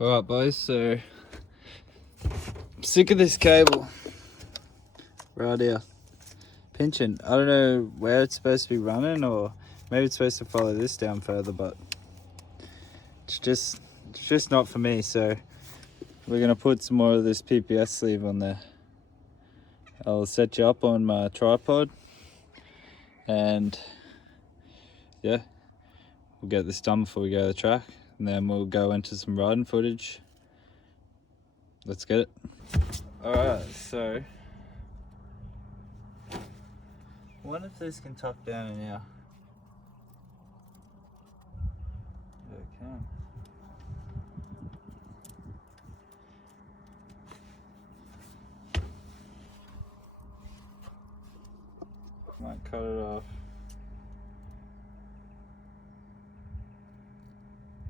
Alright boys, so I'm sick of this cable right here pinching. I don't know where it's supposed to be running, or maybe it's supposed to follow this down further, but it's just not for me. So we're gonna put some more of this PPS sleeve on there. I'll set you up on my tripod and yeah, we'll get this done before we go to the track, and then we'll go into some riding footage. Let's get it. Alright, so I wonder if this can tuck down in here. Yeah, it can. Might cut it off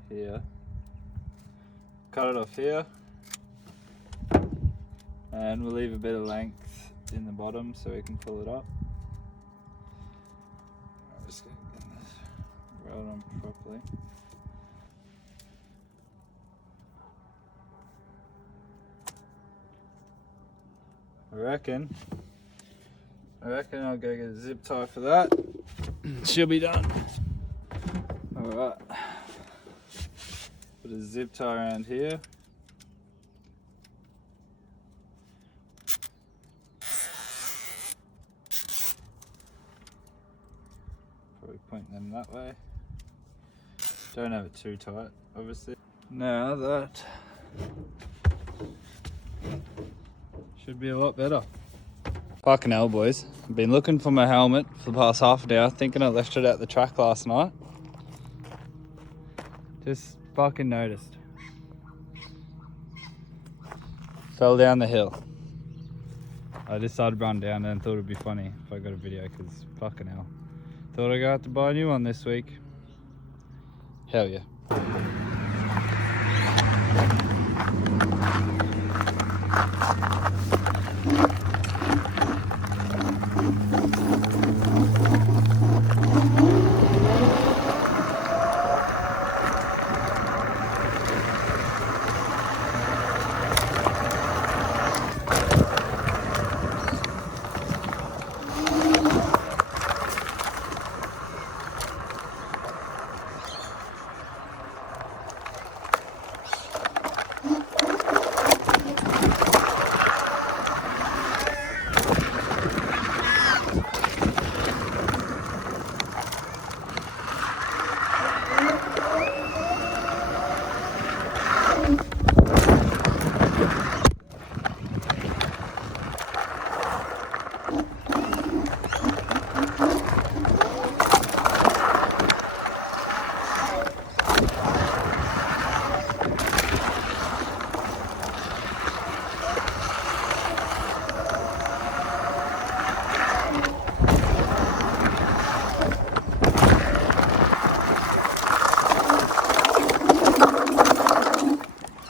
here. Cut it off here. And we'll leave a bit of length in the bottom so we can pull it up. I'm just going to get this right on properly. I reckon I'll go get a zip tie for that. She'll be done. Alright. Put a zip tie around here. Probably point them that way. Don't have it too tight, obviously. Now that should be a lot better. Fucking hell, boys. I've been looking for my helmet for the past half an hour, thinking I left it at the track last night. Just fucking noticed. Fell down the hill. I decided to run down there and thought it'd be funny if I got a video, because fucking hell. Thought I'd have to buy a new one this week. Hell yeah.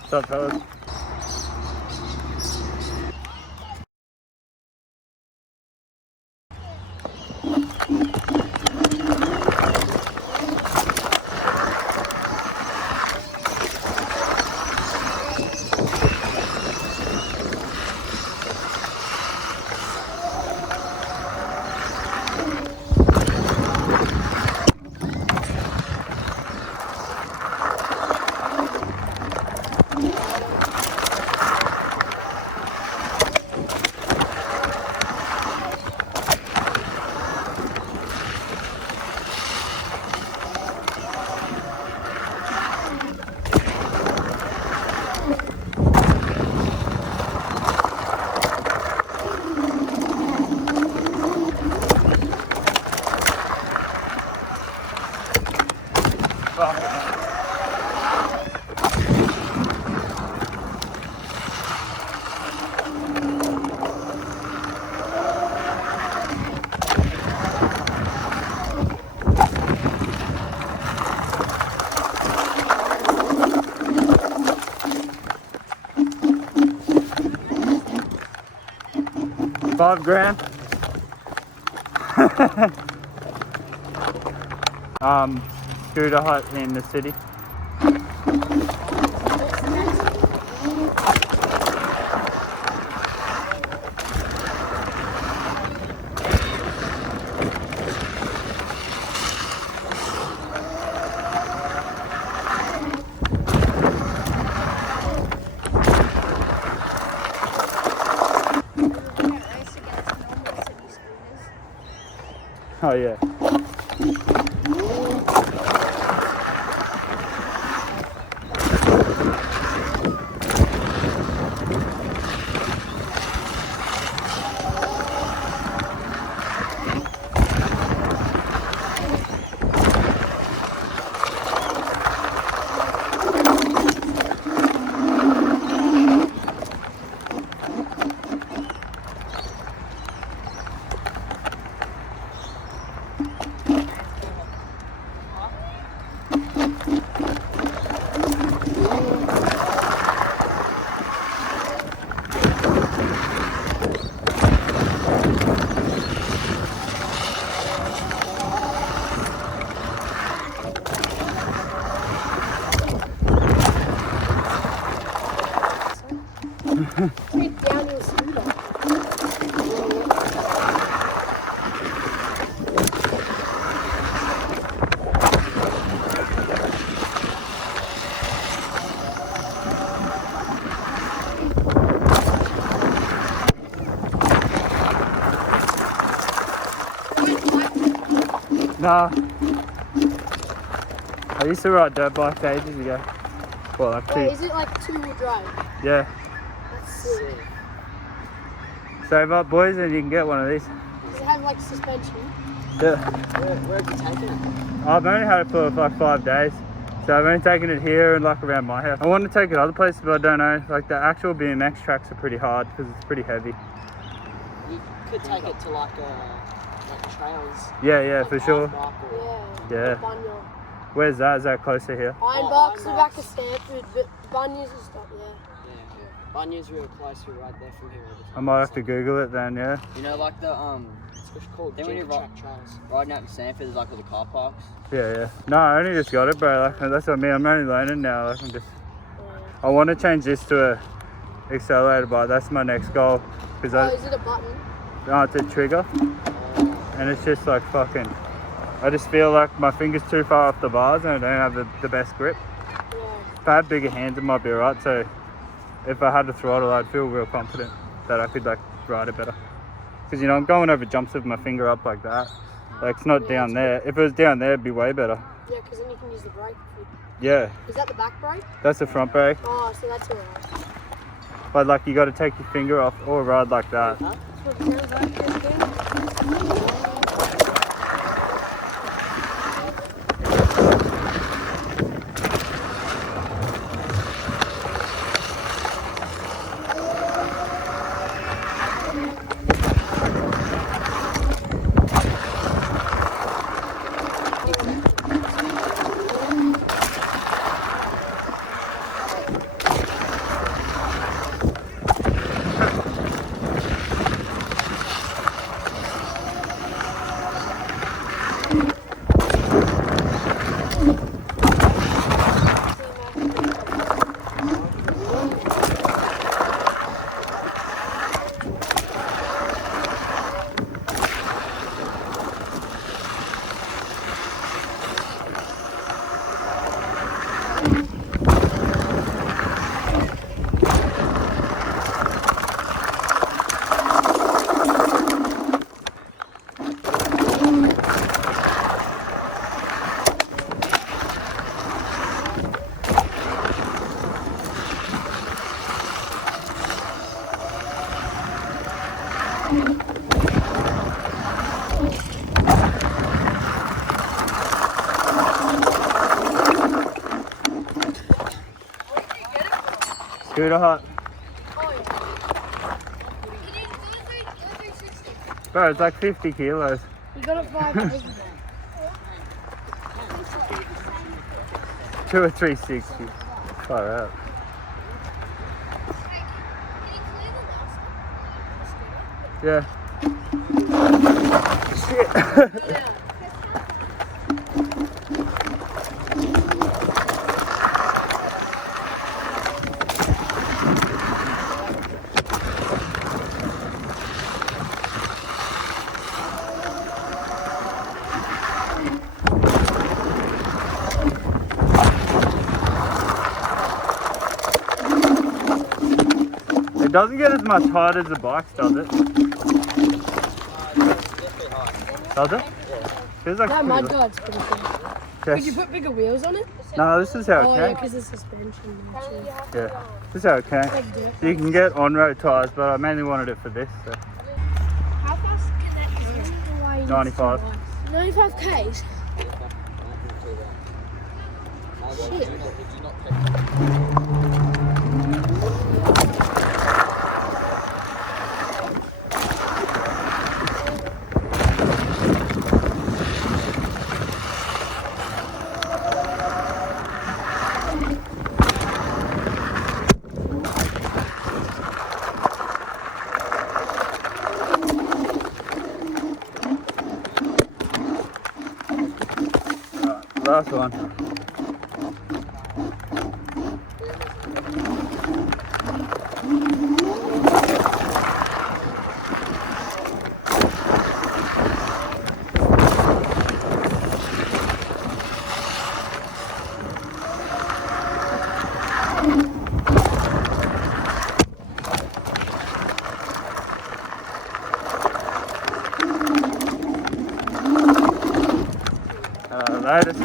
What's up, fellas? $5 grand. Scooter hut in the city. Oh yeah. Take down your scooter. Nah. I used to ride dirt bikes ages ago. Well, like Wait, is it like 2-wheel drive? Yeah. That's sick. Save up, boys, and you can get one of these. Does it have like suspension? Yeah. Where have you taken it? I've only had it for like 5 days. So I've only taken it here and like around my house. I want to take it other places, but I don't know. Like the actual BMX tracks are pretty hard because it's pretty heavy. You could take it to like trails. Yeah, like for sure. Yeah. Yeah. Bunyol. Where's that? Is that closer here? Ironbark's the back of Stanford, but Bunyol's is not, yeah. Bunyan's real close, we're right there from here. I might have to Google it then, yeah. You know, like the It's called then when you're track trails. riding out in Stanford, there's like all the car parks. Yeah. No, I only just got it, bro. Like, that's what I mean. I'm only learning now. Like, I want to change this to a accelerator bike. That's my next goal. Is it a button? No, it's a trigger. And it's just like fucking... I just feel like my finger's too far off the bars and I don't have the best grip. Yeah. If I had bigger hands, it might be alright. So if I had the throttle, I'd feel real confident that I could like ride it better. Because, you know, I'm going over jumps with my finger up like that. Like, it's not down there. If it was down there, it'd be way better. Yeah, because then you can use the brake. Yeah. Is that the back brake? That's the front brake. Oh, so that's alright. But, like, you got to take your finger off or ride like that. That's what it sounds like. Scooter hut. Bro, it's like 50 kilos. You got it 5 days. 2 or 360. Far out. Yeah. Shit. It doesn't get as much height as the bikes, does it? Does it? Yeah. Feels like That it's mud pretty guard's pretty cool. good. Could you put bigger wheels on it? No, this is how Oh it yeah, came. because it's suspension. Actually. Yeah, this is how it came. Like dirt. So you can get on-road tyres, but I mainly wanted it for this. So. How fast can that go? 95. 95 k's. Shit. Last one. Latest.